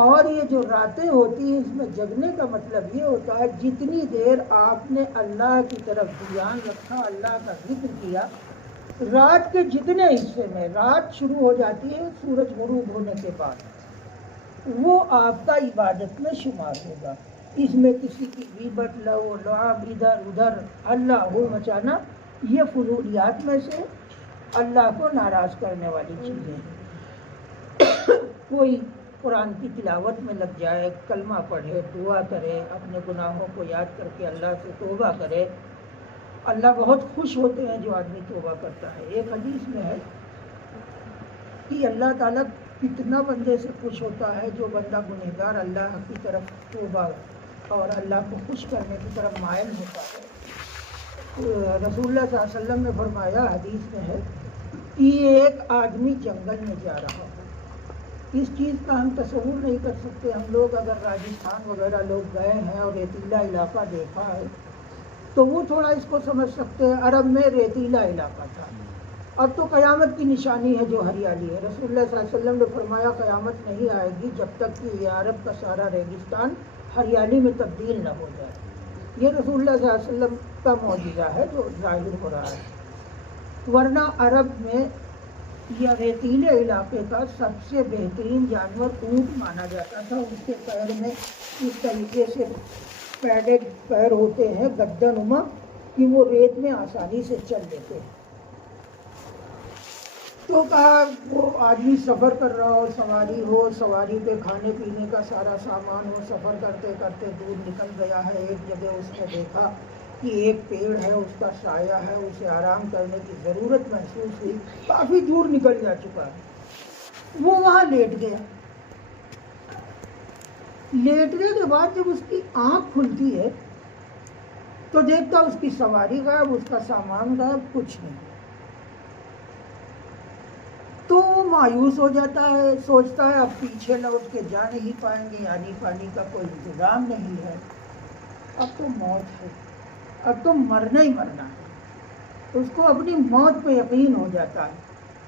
اور یہ جو راتیں ہوتی ہیں اس میں جگنے کا مطلب یہ ہوتا ہے جتنی دیر آپ نے اللہ کی طرف دھیان رکھا، اللہ کا ذکر کیا، رات کے جتنے حصے میں، رات شروع ہو جاتی ہے سورج غروب ہونے کے بعد، وہ آپ کا عبادت میں شمار ہوگا۔ اس میں کسی کی غیبت، لو لعب، ادھر ادھر اللہ ہو مچانا، یہ فضولیات میں سے اللہ کو ناراض کرنے والی چیزیں ہیں۔ کوئی قرآن کی تلاوت میں لگ جائے، کلمہ پڑھے، دعا کرے، اپنے گناہوں کو یاد کر کے اللہ سے توبہ کرے، اللہ بہت خوش ہوتے ہیں جو آدمی توبہ کرتا ہے۔ ایک حدیث میں ہے کہ اللہ تعالیٰ کتنا بندے سے خوش ہوتا ہے جو بندہ گنہگار اللہ کی طرف توبہ اور اللہ کو خوش کرنے کی طرف مائل ہوتا ہے۔ رسول اللہ صلی اللہ علیہ وسلم نے فرمایا، حدیث میں ہے کہ ایک آدمی جنگل میں جا رہا ہو، اس چیز کا ہم تصور نہیں کر سکتے۔ ہم لوگ اگر راجستھان وغیرہ لوگ گئے ہیں اور ریتیلا علاقہ دیکھا ہے تو وہ تھوڑا اس کو سمجھ سکتے ہیں، عرب میں ریتیلا علاقہ تھا۔ اب تو قیامت کی نشانی ہے جو ہریالی ہے۔ رسول اللہ صلی اللہ علیہ وسلم نے فرمایا قیامت نہیں آئے گی جب تک کہ یہ عرب کا سارا ریگستان ہریالی میں تبدیل نہ ہو جائے۔ یہ رسول اللہ صلی اللہ علیہ وسلم کا معجزہ ہے جو ظاہر ہو رہا ہے، ورنہ عرب میں یا ریتیلے علاقے کا سب سے بہترین جانور اونٹ مانا جاتا تھا۔ اس کے پیر میں اس طریقے سے پیڈڈ پیر ہوتے ہیں گدہ نما کہ وہ ریت میں آسانی سے چل لیتے ہیں۔ تو کہا وہ آدمی سفر کر رہا ہو، سواری ہو، سواری پہ کھانے پینے کا سارا سامان ہو، سفر کرتے کرتے دور نکل گیا ہے، ایک جگہ اس نے دیکھا کہ ایک پیڑ ہے، اس کا سایہ ہے، اسے آرام کرنے کی ضرورت محسوس ہوئی، کافی دور نکل جا چکا ہے، وہ وہاں لیٹ گیا۔ لیٹنے کے بعد جب اس کی آنکھ کھلتی ہے تو دیکھتا اس کی سواری غائب، اس کا سامان غائب، کچھ نہیں۔ تو وہ مایوس ہو جاتا ہے، سوچتا ہے اب پیچھے لوٹ کے جا نہیں پائیں گے، آنی پانی کا کوئی انتظام نہیں ہے، اب تو موت ہے، اب تو مرنا ہی مرنا ہے۔ اس کو اپنی موت پہ یقین ہو جاتا ہے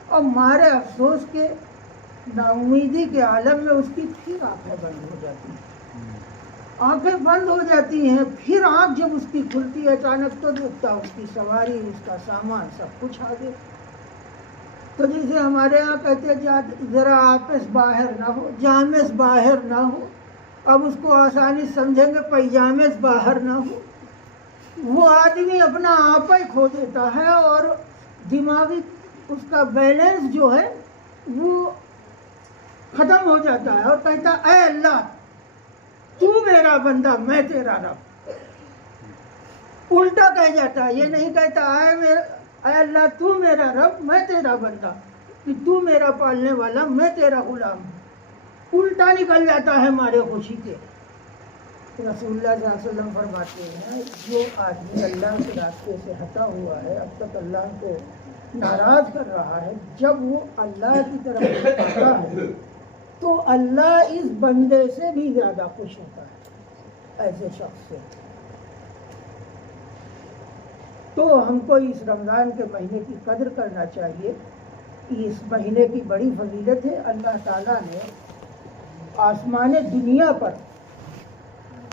اور مارے افسوس کے نا امیدی کے عالم میں اس کی پھر آنکھیں بند ہو جاتی ہیں، آنکھیں بند ہو جاتی ہیں۔ پھر آنکھ جب اس کی کھلتی ہے اچانک تو دیکھتا اس کی سواری، اس کا سامان سب کچھ آگے۔ تو جیسے ہمارے یہاں کہتے ہیں ذرا آپس باہر نہ ہو، جامس باہر نہ ہو، اب اس کو آسانی سمجھیں گے پیجامس باہر نہ ہو۔ وہ آدمی اپنا آپا ہی کھو دیتا ہے اور دماغی اس کا بیلنس جو ہے وہ ختم ہو جاتا ہے اور کہتا اے اللہ تو میرا بندہ میں تیرا رب۔ الٹا کہہ جاتا ہے، یہ نہیں کہتا اے اللہ تو میرا رب میں تیرا بندہ، کہ تو میرا پالنے والا میں تیرا غلام ہوں۔ الٹا نکل جاتا ہے مارے خوشی کے۔ رسول اللہ صلی اللہ علیہ وسلم فرماتے ہیں جو آدمی اللہ کے راستے سے ہٹا ہوا ہے، اب تک اللہ کو ناراض کر رہا ہے، جب وہ اللہ کی طرف آتا ہے تو اللہ اس بندے سے بھی زیادہ خوش ہوتا ہے ایسے شخص سے۔ تو ہم کو اس رمضان کے مہینے کی قدر کرنا چاہیے۔ اس مہینے کی بڑی فضیلت ہے۔ اللہ تعالیٰ نے آسمان دنیا پر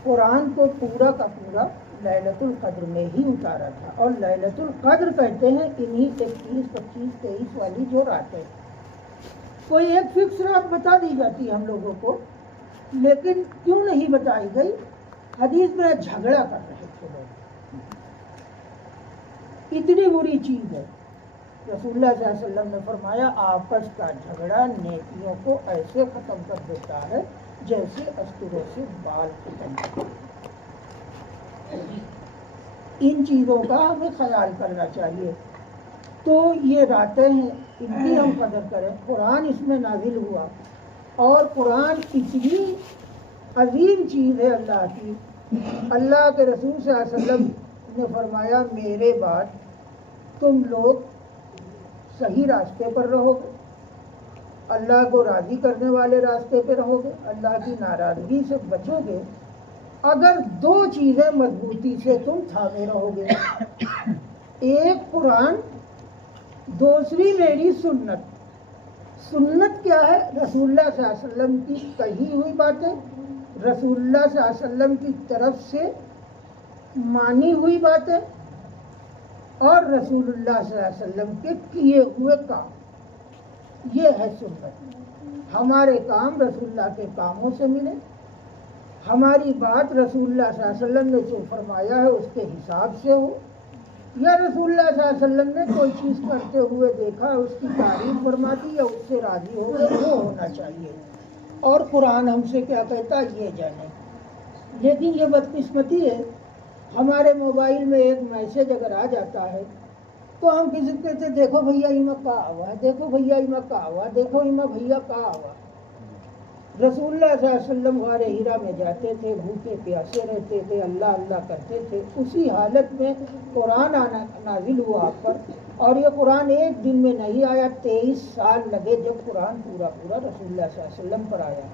قرآن کو پورا کا پورا لیلۃ القدر میں ہی اتارا تھا، اور لیلۃ القدر کہتے ہیں انہی 21، 25، 23 والی جو راتیں۔ کوئی ایک فکس رات بتا دی جاتی ہے ہم لوگوں کو، لیکن کیوں نہیں بتائی گئی؟ حدیث میں جھگڑا کر رہے تھے لوگ، اتنی بری چیز ہے۔ رسول اللہ صلی اللہ علیہ وسلم نے فرمایا آپس کا جھگڑا نیکیوں کو ایسے ختم کر دیتا ہے جیسے استروں سے بال ختم کرتے ہیں۔ ان چیزوں کا ہمیں خیال کرنا چاہیے۔ تو یہ راتیں ہیں، ان کی ہم قدر کریں۔ قرآن اس میں نازل ہوا اور قرآن اتنی عظیم چیز ہے اللہ کی۔ اللہ کے رسول صلی اللہ علیہ وسلم نے فرمایا میرے بعد تم لوگ صحیح راستے پر رہو گے، اللہ کو راضی کرنے والے راستے پہ رہو گے، اللہ کی ناراضگی سے بچو گے اگر دو چیزیں مضبوطی سے تم تھامے رہو گے، ایک قرآن، دوسری میری سنت۔ سنت کیا ہے؟ رسول اللہ صلی اللہ علیہ وسلم کی کہی ہوئی باتیں، رسول اللہ صلی اللہ علیہ وسلم کی طرف سے مانی ہوئی باتیں، اور رسول اللہ صلی اللہ علیہ وسلم کے کیے ہوئے کام، یہ ہے سنت۔ ہمارے کام رسول اللہ کے کاموں سے ملے، ہماری بات رسول اللہ صلی اللہ علیہ وسلم نے جو فرمایا ہے اس کے حساب سے ہو، یا رسول اللہ صلی اللہ علیہ وسلم نے کوئی چیز کرتے ہوئے دیکھا اس کی تعریف فرما دی یا اس سے راضی ہو گئے، وہ ہونا چاہیے۔ اور قرآن ہم سے کیا کہتا ہے یہ جانے۔ لیکن یہ بدقسمتی ہے، ہمارے موبائل میں ایک میسج اگر آ جاتا ہے تو ہم کسی کو کہتے دیکھو بھیا ایما کہا ہوا ہے، دیکھو بھیا ایما کہا ہوا، دیکھو ایما بھیا کہا ہوا۔ رسول اللہ صلی اللہ علیہ وسلم غار ہیرا میں جاتے تھے، بھوکے پیاسے رہتے تھے، اللہ اللہ کرتے تھے، اسی حالت میں قرآن نازل ہوا آپ پر، اور یہ قرآن ایک دن میں نہیں آیا، 23 سال لگے جب قرآن پورا رسول اللہ صلی اللہ علیہ وسلم پر آیا۔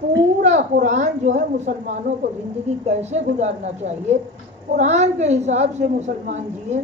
پورا قرآن جو ہے مسلمانوں کو زندگی کیسے گزارنا چاہیے، قرآن کے حساب سے مسلمان جیے،